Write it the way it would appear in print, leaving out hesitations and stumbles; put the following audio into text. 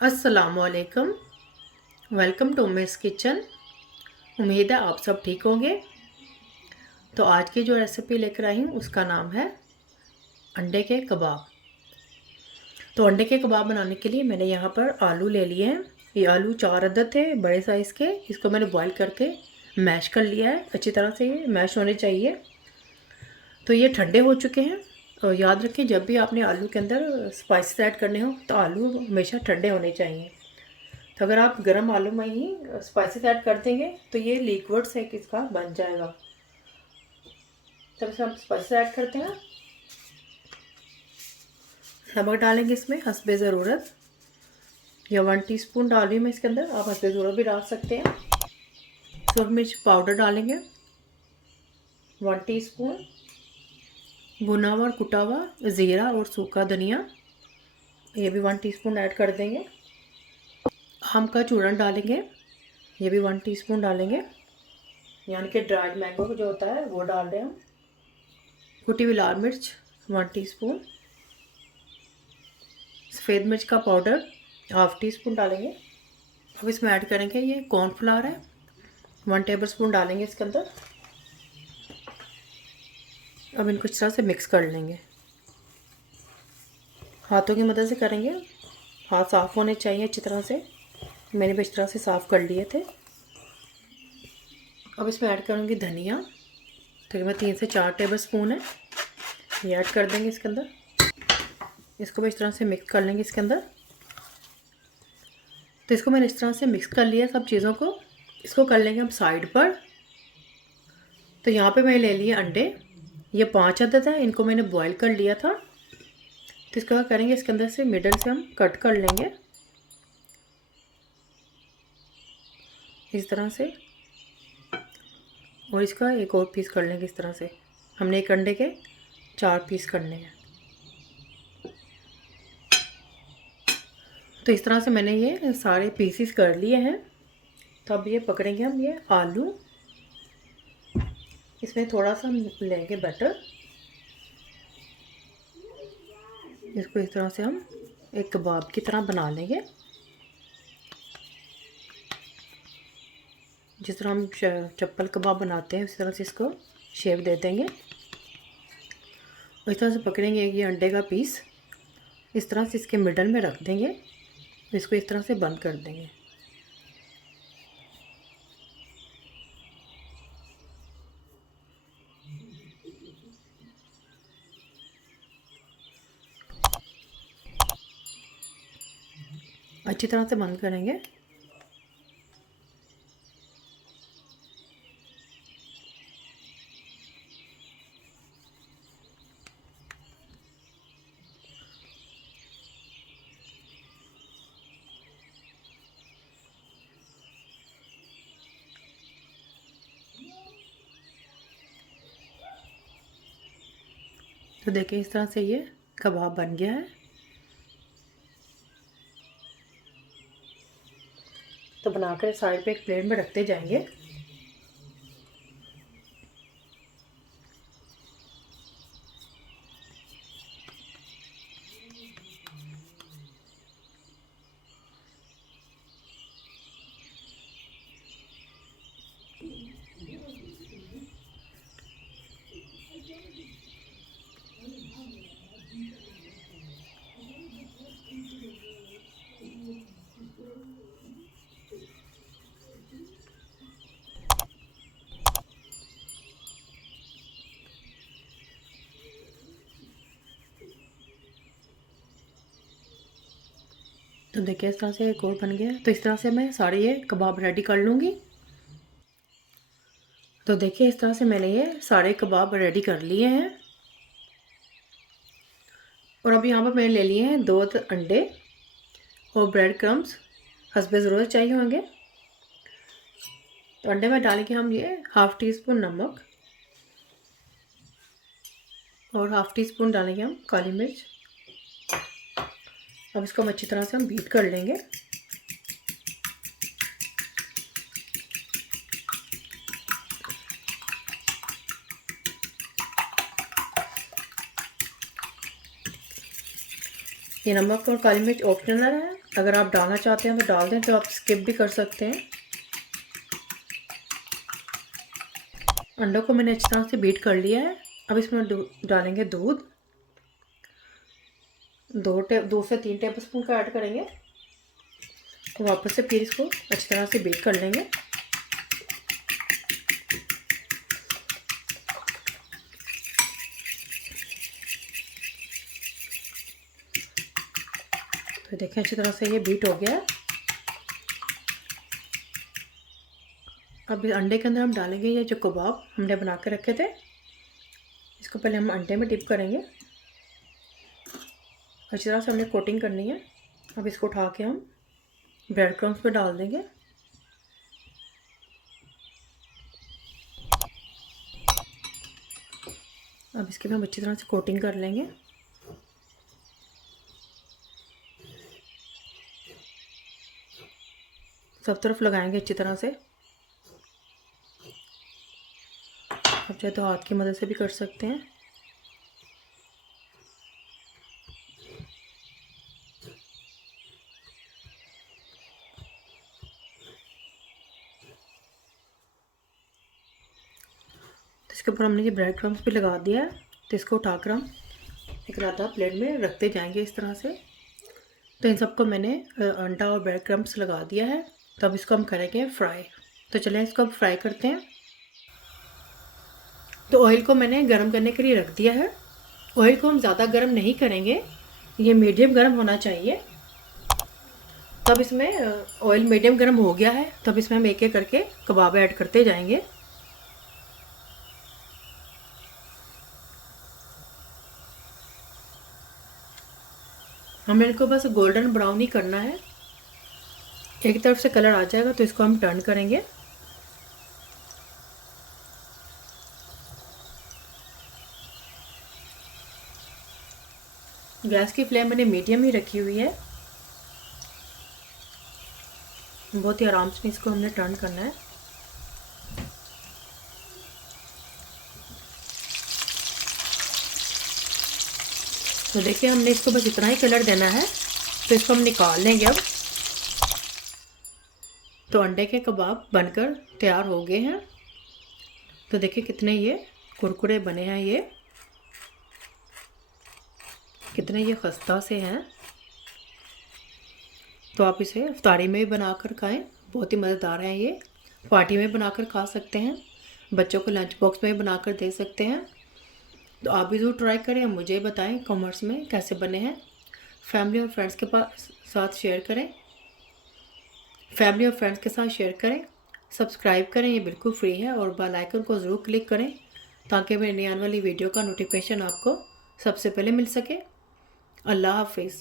अस्सलामुअलैकुम। Welcome to Miss Kitchen. उम्मीद है आप सब ठीक होंगे। तो आज की जो रेसिपी लेकर आई हूँ उसका नाम है अंडे के कबाब। तो अंडे के कबाब बनाने के लिए मैंने यहाँ पर आलू ले लिए हैं। ये आलू 4 अदद थे बड़े साइज़ के। इसको मैंने बॉईल करके मैश कर लिया है। अच्छी तरह से ये मैश होने चाहिए। तो ये ठंडे हो चुके हैं। और याद रखें, जब भी आपने आलू के अंदर स्पाइसेस ऐड करने हो तो आलू हमेशा ठंडे होने चाहिए। तो अगर आप गर्म आलू में ही स्पाइसेस ऐड कर देंगे तो ये लिक्विड से इसका बन जाएगा। तब से हम स्पाइसेस ऐड करते हैं। नमक डालेंगे इसमें हस्बे ज़रूरत, या 1 टीस्पून डाली मैं इसके अंदर। आप हस्बे ज़रूरत भी डाल सकते हैं। सूरज मिर्च पाउडर डालेंगे 1 टीस्पून। भुना हुआ और कुटा हुआ ज़ीरा और सूखा धनिया, ये भी 1 टीस्पून ऐड कर देंगे। आम का चूरन डालेंगे, ये भी 1 टीस्पून डालेंगे, यानी कि ड्राइड मैंगो जो होता है वो डाल रहे हैं हम। कुटी हुई लाल मिर्च 1 टीस्पून। सफ़ेद मिर्च का पाउडर 1/2 टीस्पून डालेंगे। अब इसमें ऐड करेंगे ये कॉर्नफ्लावर है 1 टेबल स्पून डालेंगे इसके अंदर। अब इनको इस तरह से मिक्स कर लेंगे। हाथों की मदद से करेंगे, हाथ साफ़ होने चाहिए अच्छी तरह से। मैंने भी इस तरह से साफ़ कर लिए थे। अब इसमें ऐड करूँगी धनिया, तकरीबन 3 से 4 टेबल स्पून है, ये ऐड कर देंगे इसके अंदर। इसको भी इस तरह से मिक्स कर लेंगे इसके अंदर। तो इसको मैंने इस तरह से मिक्स कर लिया सब चीज़ों को। इसको कर लेंगे हम साइड पर। तो यहाँ पे मैं ले लिए अंडे, ये 5 अदद है। इनको मैंने बॉईल कर लिया था। तो इसको क्या करेंगे, इसके अंदर से मिडल से हम कट कर लेंगे इस तरह से। और इसका एक और पीस कर लेंगे इस तरह से। हमने एक अंडे के 4 पीस करने हैं। तो इस तरह से मैंने ये सारे पीसीस कर लिए हैं। तो अब ये पकड़ेंगे हम ये आलू, इसमें थोड़ा सा लेंगे बटर। इसको इस तरह से हम एक कबाब की तरह बना लेंगे, जिस तरह हम चप्पल कबाब बनाते हैं उसी तरह से इसको शेप दे देंगे। और इस तरह से पकड़ेंगे ये अंडे का पीस, इस तरह से इसके मिडल में रख देंगे। इसको इस तरह से बंद कर देंगे। अच्छी तरह से बंद करेंगे। तो देखिए इस तरह से ये कबाब बन गया है। तो बनाकर साइड पे एक प्लेट में रखते जाएंगे। तो देखिए इस तरह से एक और बन गया। तो इस तरह से मैं सारे ये कबाब रेडी कर लूँगी। तो देखिए इस तरह से मैंने ये सारे कबाब रेडी कर लिए हैं। और अब यहाँ पर मैंने ले लिए हैं 2 अंडे और ब्रेड क्रम्स हस्बे ज़रूरत चाहिए होंगे। तो अंडे में डालेंगे हम ये 1/2 टीस्पून नमक, और 1/2 टीस्पून डालेंगे हम काली मिर्च। अब इसको हम अच्छी तरह से हम बीट कर लेंगे। ये नमक और काली मिर्च ऑप्शनल है, अगर आप डालना चाहते हैं तो डाल दें, तो आप स्किप भी कर सकते हैं। अंडों को मैंने अच्छी तरह से बीट कर लिया है। अब इसमें डालेंगे दूध, 2 से 3 टेबलस्पून का ऐड करेंगे। तो वापस से फिर इसको अच्छी तरह से बीट कर लेंगे। तो देखें अच्छी तरह से ये बीट हो गया है। अब इस अंडे के अंदर हम डालेंगे ये जो कबाब हमने बना के रखे थे। इसको पहले हम अंडे में डिप करेंगे। अच्छी तरह से हमने कोटिंग करनी है। अब इसको उठा के हम ब्रेड क्रम्स पे डाल देंगे। अब इसके भी हम अच्छी तरह से कोटिंग कर लेंगे। सब तरफ लगाएंगे अच्छी तरह से। आप चाहे तो हाथ की मदद से भी कर सकते हैं। तो इसके ऊपर हमने ये ब्रेड क्रम्स भी लगा दिया है। तो इसको उठाकर हम एक आधा प्लेट में रखते जाएंगे इस तरह से। तो इन सबको मैंने अंडा और ब्रेड क्रम्स लगा दिया है। तो अब इसको हम करेंगे फ्राई। तो चलें इसको अब फ्राई करते हैं। तो ऑयल को मैंने गर्म करने के लिए रख दिया है। ऑयल को हम ज़्यादा गर्म नहीं करेंगे, ये मीडियम गर्म होना चाहिए। तब इसमें ऑयल मीडियम गर्म हो गया है। तब इसमें हम एक एक करके कबाब ऐड करते जाएंगे। हमें इनको बस गोल्डन ब्राउन ही करना है। एक तरफ से कलर आ जाएगा तो इसको हम टर्न करेंगे। गैस की फ्लेम मैंने मीडियम ही रखी हुई है। बहुत ही आराम से इसको हमने टर्न करना है। तो देखिए हमने इसको बस इतना ही कलर देना है। तो इसको हम निकाल लेंगे अब। तो अंडे के कबाब बनकर तैयार हो गए हैं। तो देखिए कितने ये कुरकुरे बने हैं, ये कितने ये खस्ता से हैं। तो आप इसे इफ्तारी में भी बनाकर खाएं, बहुत ही मज़ेदार है ये। पार्टी में बनाकर खा सकते हैं, बच्चों को लंच बॉक्स में भी बनाकर दे सकते हैं। तो आप भी ज़रूर ट्राई करें, मुझे बताएं कमेंट्स में कैसे बने हैं। फैमिली और फ्रेंड्स के साथ शेयर करें, फैमिली और फ्रेंड्स के साथ शेयर करें। सब्सक्राइब करें, ये बिल्कुल फ्री है। और बेल आइकन को ज़रूर क्लिक करें ताकि मेरी आने वाली वीडियो का नोटिफिकेशन आपको सबसे पहले मिल सके। अल्लाह हाफिज़।